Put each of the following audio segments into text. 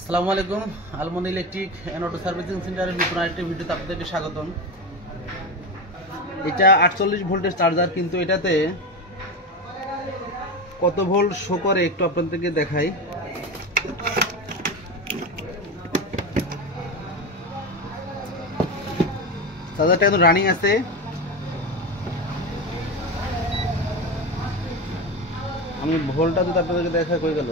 আসসালামু আলাইকুম। আলমন electric and auto servicing সেন্টারের নতুন আরেকটি ভিডিওতে আপনাদেরকে স্বাগতম। এটা 48 ভোল্টের চার্জার, কিন্তু এটাতে কত ভোল্ট শো করে একটু আপনাদেরকে দেখাই। চার্জারটা এখন রানিং আছে। আমি ভোল্টটা যদি আপনাদেরকে দেখা কই গেল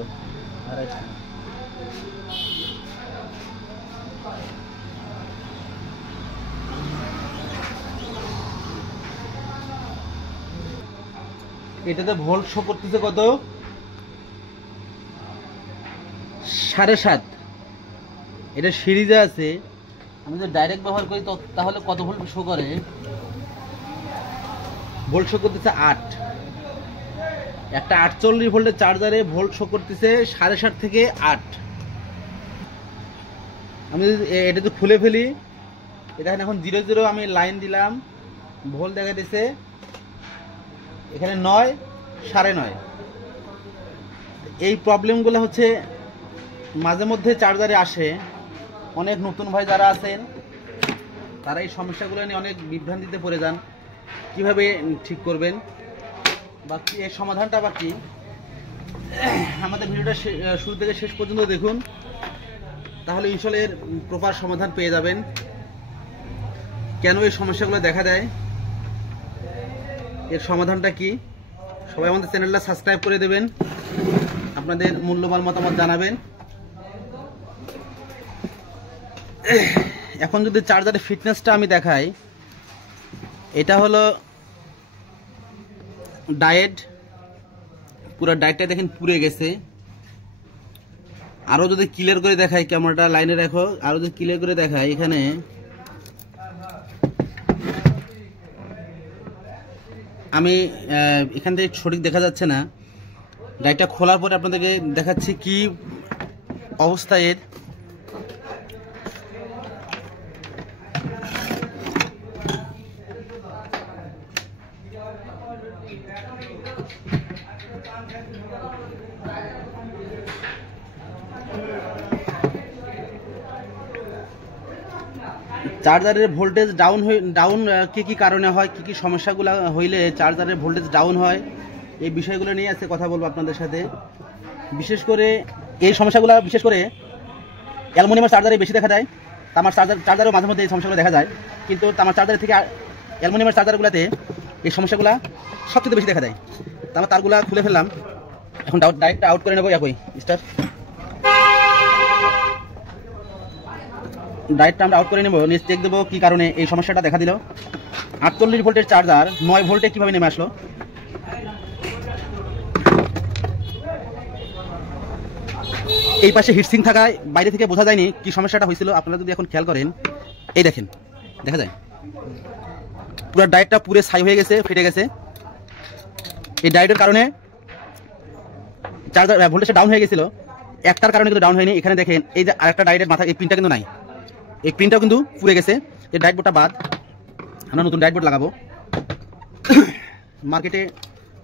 এটাতে ভোল্ট শো করতেছে কত 7.5। এটা সিরিজে আছে। আমি যদি ডাইরেক্ট ব্যবহার করি তাহলে কত ভোল্ট শো করে? ভোল্ট শো করতেছে 8। একটা 48 ভোল্টের চার্জারে ভোল্ট শো করতেছে 7.5 থেকে 8। আমি যদি এটা তো খুলে ফেলি, এটা এখন 0 আমি লাইন দিলাম, ভোল্ট দেখা দিচ্ছে এখানে 9, 9.5। এই প্রবলেমগুলো হচ্ছে মাঝে মধ্যে চার্জারে আসে। অনেক নতুন ভাই যারা আছেন তারা এই সমস্যাগুলো নিয়ে অনেক বিভ্রান্তিতে পড়ে যান। কিভাবে ঠিক করবেন বা এর সমাধানটা বা কি, আমাদের ভিডিওটা শুরু থেকে শেষ পর্যন্ত দেখুন, তাহলে ইনশাআল্লাহ এর প্রপার সমাধান পেয়ে যাবেন। কেন এই সমস্যাগুলো দেখা দেয়, এর সমাধানটা কি। সবাই আমাদের চ্যানেলটা সাবস্ক্রাইব করে দেবেন, আপনাদের মূল্যবান মতামত জানাবেন। এখন যদি চার্জারের ফিটনেসটা আমি দেখাই, এটা হলো ডায়েট। পুরো ডায়েটটা দেখেন পুড়ে গেছে। আরো যদি ক্লিয়ার করে দেখাই, ক্যামেরাটা লাইনে রাখো, আরো যদি ক্লিয়ার করে দেখাই, এখানে আমি এখান থেকে সঠিক দেখা যাচ্ছে না। ডায়েটটা খোলার পরে আপনাদেরকে দেখাচ্ছি কি অবস্থা এর। চার্জারের ভোল্টেজ ডাউন কি কি কারণে হয়, কি কি সমস্যাগুলো হইলে চার্জারের ভোল্টেজ ডাউন হয়, এই বিষয়গুলো নিয়ে আজকে কথা বলবো আপনাদের সাথে। বিশেষ করে এই সমস্যাগুলো বিশেষ করে অ্যালুমিনিয়ামের চার্জারে বেশি দেখা যায়। আমার চার্জারও মাঝে মধ্যে এই সমস্যাগুলো দেখা যায়, কিন্তু আমার চার্জারের থেকে অ্যালুমিনিয়ামের চার্জারগুলোতে এই সমস্যাগুলো সবচেয়ে বেশি দেখা যায়। আমার তারগুলো খুলে ফেললাম, এখন ডাইরেক্ট আউট করে নেবো। একই স্টার ডাইরেক্ট আমরা আউট করে নেবো, নিচ চেক দেবো কি কারণে এই সমস্যাটা দেখা দিল। 48 ভোল্টের চার্জার 9 ভোল্টে কিভাবে নেমে আসলো। এই পাশে হিটসিং থাকায় বাইরে থেকে বোঝা যায়নি কি সমস্যাটা হয়েছিল। আপনারা যদি এখন খেয়াল করেন, এই দেখেন, দেখা যায় পুরো ডায়েটটা পুরো ছাই হয়ে গেছে, ফেটে গেছে। এই ডায়েটের কারণে চার্জার ভোল্টেজটা ডাউন হয়ে গেছিল। একটার কারণে কিন্তু ডাউন হয়নি। এখানে দেখেন এই যে আরেকটা ডায়েটের মাথা, এই পিনটা কিন্তু নাই, এই পিনটাও কিন্তু পুড়ে গেছে। এই ডায়েট বোর্ডটা বাদ, আমরা নতুন ডায়েট বোর্ড লাগাবো। মার্কেটে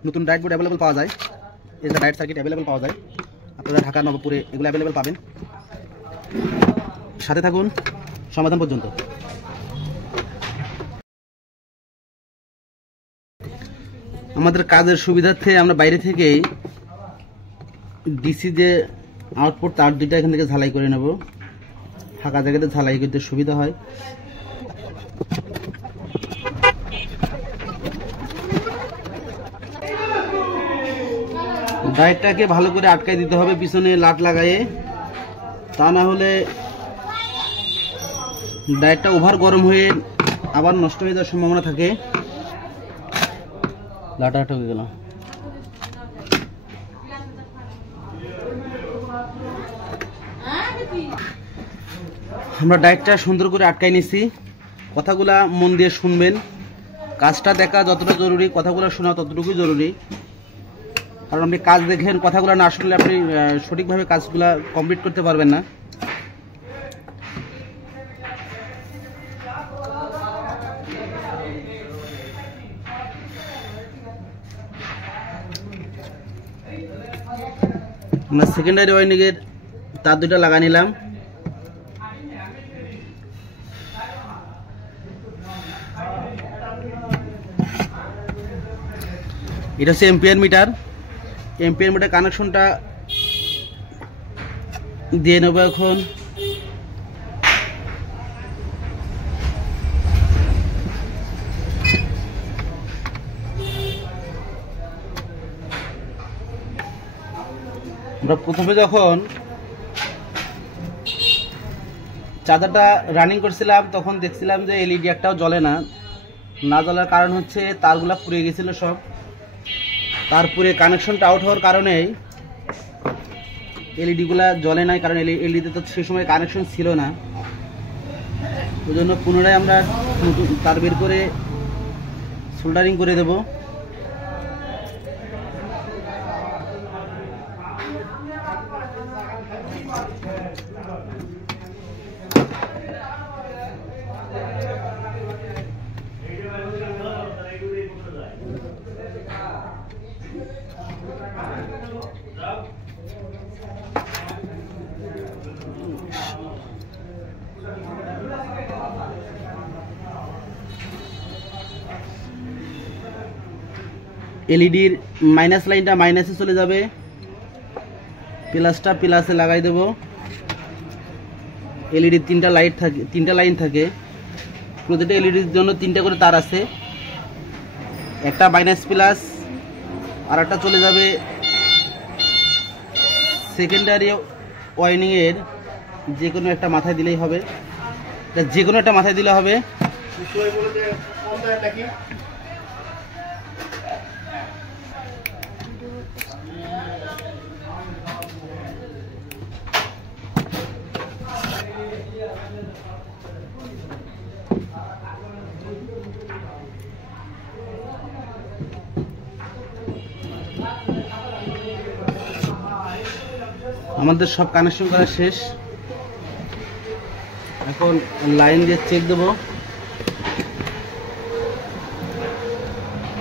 নতুন ডায়েট বোর্ড অ্যাভেলেবল পাওয়া যায়, এই যে ডায়েট সার্কিট অ্যাভেলেবল পাওয়া যায়। আপনারা ঢাকা নবপুরে এগুলো অ্যাভেলেবল পাবেন। সাথে থাকুন সমাধান পর্যন্ত। আমাদের কাজের সুবিধার্থে আমরা বাইরে থেকেই ডিসি যে আউটপুট তার দুইটা এখান থেকে ঝালাই করে নেব, ফাঁকা জায়গাতে ঝালাই করতে সুবিধা হয়। ডায়েটটাকে ভালো করে আটকাই দিতে হবে পিছনে লাট লাগায়ে, তা না হলে ডায়েটটা ওভার গরম হয়ে আবার নষ্ট হয়ে যাওয়ার সম্ভাবনা থাকে। লাটা ঠকে গেল। আমরা ডায়েটটা সুন্দর করে আটকাই নিছি। কথাগুলা মন দিয়ে শুনবেন। কাজটা দেখা যতটা জরুরি, কথাগুলো শোনা ততটুকুই জরুরি। কারণ আপনি কাজ দেখেন, কথাগুলো না শুনলে আপনি সঠিকভাবে কাজগুলা কমপ্লিট করতে পারবেন না। আমরা সেকেন্ডারি ওয়াইন্ডিংয়ের তার দুটো লাগা নিলাম। এটা হচ্ছে এম্পিয়ার মিটার। এম্পিয়ার মিটার কানেকশনটা দিয়ে নেবো এখন। আমরা প্রথমে যখন চার্জারটা রানিং করছিলাম তখন দেখছিলাম যে এলইডি একটাও জ্বলে না। না জ্বলার কারণ হচ্ছে তারগুলা পুড়ে গেছিল সব। তারপরে কানেকশনটা আউট হওয়ার কারণেই এলইডিগুলা জ্বলে নাই, কারণ এলইডিতে তো সেই সময় কানেকশন ছিল না। ওই জন্য পুনরায় আমরা নতুন তার বের করে সোল্ডারিং করে দেব। এলইডির মাইনাস লাইনটা মাইনাসে চলে যাবে, প্লাসটা প্লাসে লাগাই দেব। এলইডির তিনটা লাইন থাকে, প্রতিটা এলইডির জন্য 3টা করে তার আছে। একটা মাইনাস প্লাস, আর একটা চলে যাবে সেকেন্ডারি ওয়াইনিং এর যে কোনো একটা মাথায় দিলেই হবে। যে কোনো একটা মাথায় দিলে হবে। আমাদের সব কানেকশন করা শেষ। এখন লাইন দিয়ে চেক দেবো।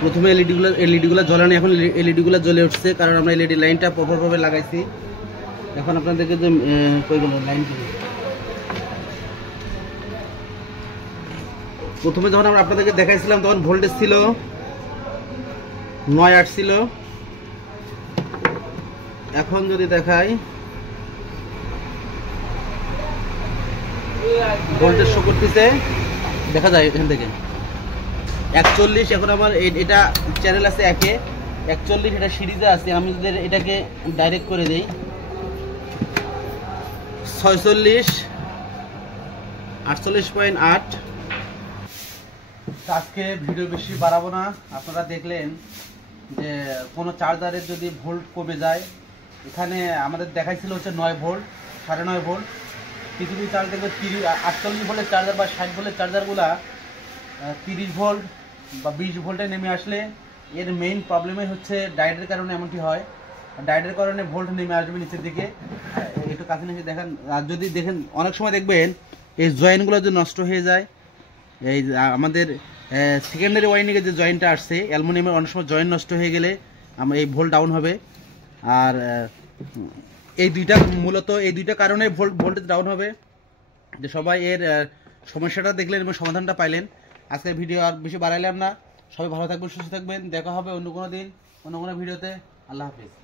প্রথমে এলইডিগুলো জ্বলে না, এখন এলইডিগুলো জ্বলে উঠছে, কারণ আমরা এলইডি লাইনটা প্রপারভাবে লাগাইছি। এখন আপনাদেরকে যে কইগুলো লাইন দিই, প্রথমে যখন আমরা আপনাদেরকে দেখাইছিলাম তখন ভোল্টেজ ছিল 9 ছিল। এখন যদি দেখাই ভোল্টেজ শো করতেছে, দেখা যায় এখান থেকে 41। এখন আমার এটা চ্যানেল আছে 41, এটা সিরিজে আছে। আমি যদি এটাকে ডাইরেক্ট করে দেই 46, 48.8। আজকে ভিডিও বেশি বাড়াবো না। আপনারা দেখলেন যে কোনো চার্জারের যদি ভোল্ট কমে যায়, এখানে আমাদের দেখাইছিল হচ্ছে 9 ভোল্ট, 9.5 ভোল্ট। কিছু চার্জ দেখবে 48 ভোল্টের চার্জার বা 60 ভোল্টের চার্জারগুলা 30 ভোল্ট বা 20 ভোল্টে নেমে আসলে এর মেইন প্রবলেমই হচ্ছে ডায়োডের কারণে এমনটি হয়। ডায়োডের কারণে ভোল্ট নেমে আসবে নিচের দিকে। একটু কাছে নিচে দেখেন, আর যদি দেখেন অনেক সময় দেখবেন এই জয়েন্টগুলো যদি নষ্ট হয়ে যায়, এই আমাদের সেকেন্ডারি ওয়াইনিংয়ের যে জয়েন্টটা আসছে অ্যালুমিনিয়ামের, অনেক সময় জয়েন্ট নষ্ট হয়ে গেলে আমরা এই ভোল্ট ডাউন হবে। আর এই দুইটা কারণে ভোল্টেজ ডাউন হবে। যে সবাই এর সমস্যাটা দেখলেন এবং সমাধানটা পাইলেন। আজকের ভিডিও আর বেশি বাড়াইলাম না। সবাই ভালো থাকবেন, সুস্থ থাকবেন। দেখা হবে অন্য কোনো দিন অন্য কোনো ভিডিওতে। আল্লাহ হাফিজ।